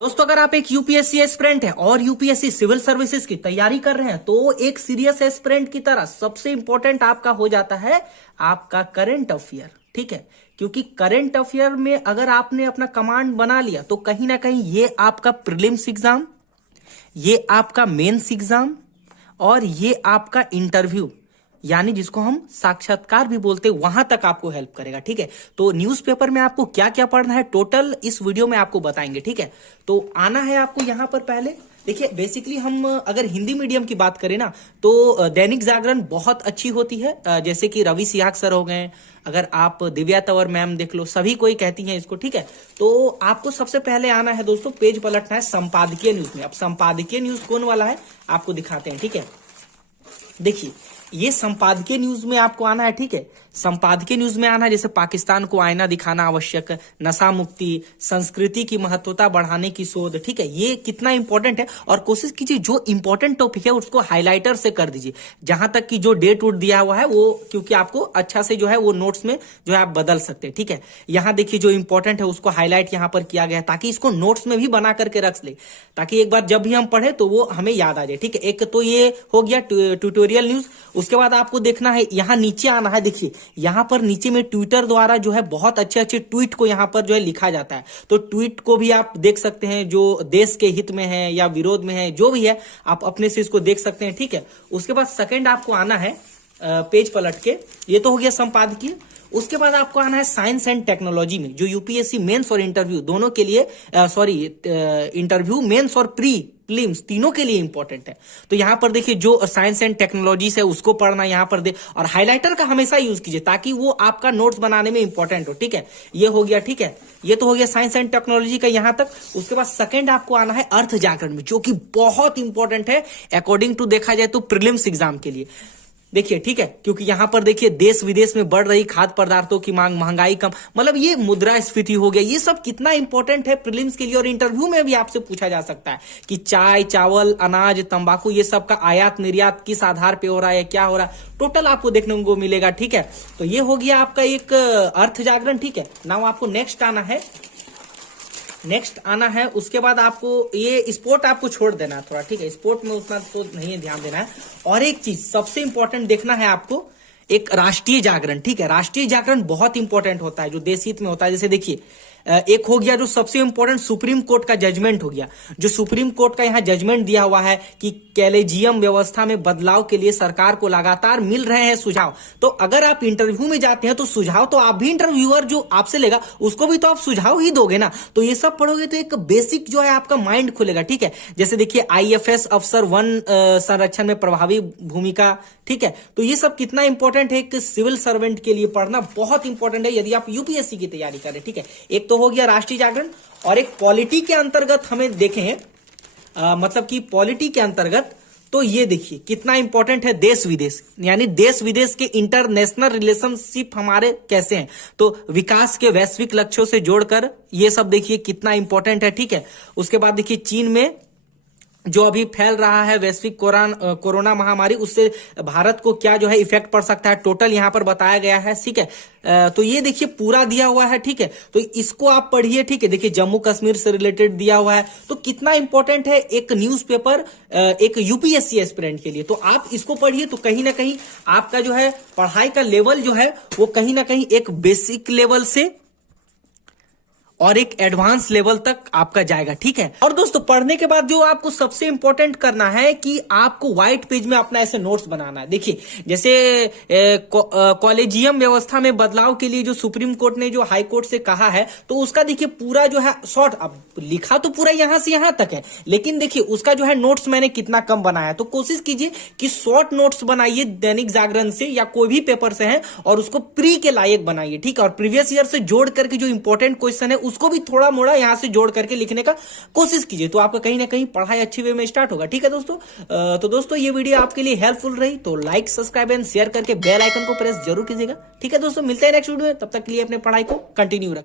दोस्तों अगर आप एक यूपीएससी एस्पिरेंट है और यूपीएससी सिविल सर्विसेज की तैयारी कर रहे हैं तो एक सीरियस एस्पिरेंट की तरह सबसे इंपॉर्टेंट आपका हो जाता है आपका करंट अफेयर। ठीक है, क्योंकि करंट अफेयर में अगर आपने अपना कमांड बना लिया तो कहीं ना कहीं ये आपका प्रीलिम्स एग्जाम, ये आपका मेंस एग्जाम और ये आपका इंटरव्यू यानी जिसको हम साक्षात्कार भी बोलते हैं वहां तक आपको हेल्प करेगा। ठीक है, तो न्यूज़पेपर में आपको क्या क्या पढ़ना है टोटल इस वीडियो में आपको बताएंगे। ठीक है, तो आना है आपको यहां पर। पहले देखिए, बेसिकली हम अगर हिंदी मीडियम की बात करें ना तो दैनिक जागरण बहुत अच्छी होती है, जैसे कि रवि सिहाग सर हो गए, अगर आप दिव्या तंवर मैम देख लो, सभी कोई कहती हैं इसको। ठीक है, तो आपको सबसे पहले आना है दोस्तों, पेज पलटना है संपादकीय न्यूज में। अब संपादकीय न्यूज कौन वाला है आपको दिखाते हैं। ठीक है, देखिए ये संपादकीय न्यूज में आपको आना है। ठीक है, संपादकीय न्यूज में आना है, जैसे पाकिस्तान को आईना दिखाना आवश्यक, नशा मुक्ति, संस्कृति की महत्वता बढ़ाने की शोध। ठीक है, ये कितना इंपॉर्टेंट है और कोशिश कीजिए जो इंपॉर्टेंट टॉपिक है उसको हाईलाइटर से कर दीजिए, जहां तक कि जो डेट वोट दिया हुआ है वो, क्योंकि आपको अच्छा से जो है वो नोट्स में जो है आप बदल सकते हैं। ठीक है, यहां देखिए जो इंपॉर्टेंट है उसको हाईलाइट यहां पर किया गया है ताकि इसको नोट्स में भी बना करके रख ले, ताकि एक बार जब भी हम पढ़े तो वो हमें याद आ जाए। ठीक है, एक तो ये हो गया ट्यूटोरियल न्यूज। उसके बाद आपको देखना है, यहां नीचे आना है। देखिए यहां पर नीचे में ट्विटर द्वारा जो है बहुत अच्छे अच्छे ट्वीट को यहां पर जो है लिखा जाता है, तो ट्वीट को भी आप देख सकते हैं जो देश के हित में है या विरोध में है, जो भी है आप अपने से इसको देख सकते हैं। ठीक है, उसके बाद सेकंड आपको आना है पेज पलट के, ये तो हो गया संपादकीय। उसके बाद आपको आना है साइंस एंड टेक्नोलॉजी में, जो यूपीएससी मेंस और इंटरव्यू दोनों के लिए, इंटरव्यू मेंस और प्रीलिम्स तीनों के लिए इंपॉर्टेंट है। तो यहां पर देखिए जो साइंस एंड टेक्नोलॉजी है उसको पढ़ना यहां पर दे, और हाइलाइटर का हमेशा यूज कीजिए ताकि वो आपका नोट्स बनाने में इंपॉर्टेंट हो। ठीक है, ये हो गया। ठीक है, ये तो हो गया साइंस एंड टेक्नोलॉजी का यहां तक। उसके बाद सेकंड आपको आना है अर्थ जागरण में, जो कि बहुत इंपॉर्टेंट है अकॉर्डिंग टू देखा जाए तो प्रीलिम्स एग्जाम के लिए। देखिए, ठीक है, क्योंकि यहां पर देखिए देश विदेश में बढ़ रही खाद्य पदार्थों की मांग, महंगाई कम, मतलब ये मुद्रास्फीति हो गया, ये सब कितना इंपॉर्टेंट है प्रीलिम्स के लिए। और इंटरव्यू में भी आपसे पूछा जा सकता है कि चाय, चावल, अनाज, तंबाकू, ये सब का आयात निर्यात किस आधार पे हो रहा है, क्या हो रहा है, टोटल आपको देखने को मिलेगा। ठीक है, तो ये हो गया आपका एक अर्थ जागरण। ठीक है, नाउ आपको नेक्स्ट आना है। उसके बाद आपको ये स्पोर्ट आपको छोड़ देना है थोड़ा। ठीक है, स्पोर्ट में उतना तो नहीं ध्यान देना है। और एक चीज सबसे इंपॉर्टेंट देखना है आपको, एक राष्ट्रीय जागरण। ठीक है, राष्ट्रीय जागरण बहुत इंपॉर्टेंट होता है जो देश हित में होता है। जैसे देखिए एक हो गया जो सबसे इंपॉर्टेंट सुप्रीम कोर्ट का जजमेंट हो गया, जो सुप्रीम कोर्ट का यहाँ जजमेंट दिया हुआ है कि कॉलेजियम व्यवस्था में बदलाव के लिए सरकार को लगातार मिल रहे हैं सुझाव। तो अगर आप इंटरव्यू में जाते हैं तो सुझाव तो आप भी, इंटरव्यूअर जो आपसे लेगा उसको भी तो आप सुझाव ही दोगे ना। तो ये सब पढ़ोगे तो एक बेसिक जो है आपका माइंड खुलेगा। ठीक है, जैसे देखिए आईएफएस अफसर वन संरक्षण में प्रभावी भूमिका। ठीक है, तो ये सब कितना इंपॉर्टेंट है एक सिविल सर्वेंट के लिए, पढ़ना बहुत इंपॉर्टेंट है यदि आप यूपीएससी की तैयारी करें। ठीक है, एक तो हो गया राष्ट्रीय जागरण, और एक पॉलिटी के अंतर्गत हमें देखें, मतलब कि पॉलिटी के अंतर्गत तो ये देखिए कितना इंपॉर्टेंट है देश विदेश, यानी देश विदेश के इंटरनेशनल रिलेशनशिप हमारे कैसे हैं, तो विकास के वैश्विक लक्ष्यों से जोड़कर ये सब देखिए कितना इंपॉर्टेंट है। ठीक है, उसके बाद देखिए चीन में जो अभी फैल रहा है वैश्विक कोरोना महामारी, उससे भारत को क्या जो है इफेक्ट पड़ सकता है, टोटल यहां पर बताया गया है। ठीक है, तो ये देखिए पूरा दिया हुआ है। ठीक है, तो इसको आप पढ़िए। ठीक है, देखिए जम्मू कश्मीर से रिलेटेड दिया हुआ है, तो कितना इंपॉर्टेंट है एक न्यूज़पेपर एक यूपीएससी एस्पिरेंट के लिए। तो आप इसको पढ़िए, तो कहीं ना कहीं आपका जो है पढ़ाई का लेवल जो है वो कहीं ना कहीं एक बेसिक लेवल से और एक एडवांस लेवल तक आपका जाएगा। ठीक है, और दोस्तों पढ़ने के बाद जो आपको सबसे इंपॉर्टेंट करना है कि आपको व्हाइट पेज में अपना ऐसे नोट्स बनाना है। देखिए जैसे कॉलेजियम व्यवस्था में बदलाव के लिए जो सुप्रीम कोर्ट ने जो हाई कोर्ट से कहा है, तो उसका देखिए पूरा जो है शॉर्ट, अब लिखा तो पूरा यहां से यहां तक है, लेकिन देखिए उसका जो है नोट्स मैंने कितना कम बनाया है। तो कोशिश कीजिए कि शॉर्ट नोट्स बनाइए दैनिक जागरण से या कोई भी पेपर से है, और उसको प्री के लायक बनाइए। ठीक है, और प्रीवियस ईयर से जोड़ करके जो इंपॉर्टेंट क्वेश्चन है उसको भी थोड़ा मोड़ा यहां से जोड़ करके लिखने का कोशिश कीजिए, तो आपका कहीं ना कहीं पढ़ाई अच्छी वे में स्टार्ट होगा। ठीक है दोस्तों, तो दोस्तों ये वीडियो आपके लिए हेल्पफुल रही तो लाइक, सब्सक्राइब एंड शेयर करके बेल आइकन को प्रेस जरूर कीजिएगा। ठीक है दोस्तों, मिलते हैं नेक्स्ट वीडियो में, तब तक के लिए अपने पढ़ाई को कंटिन्यू रखें।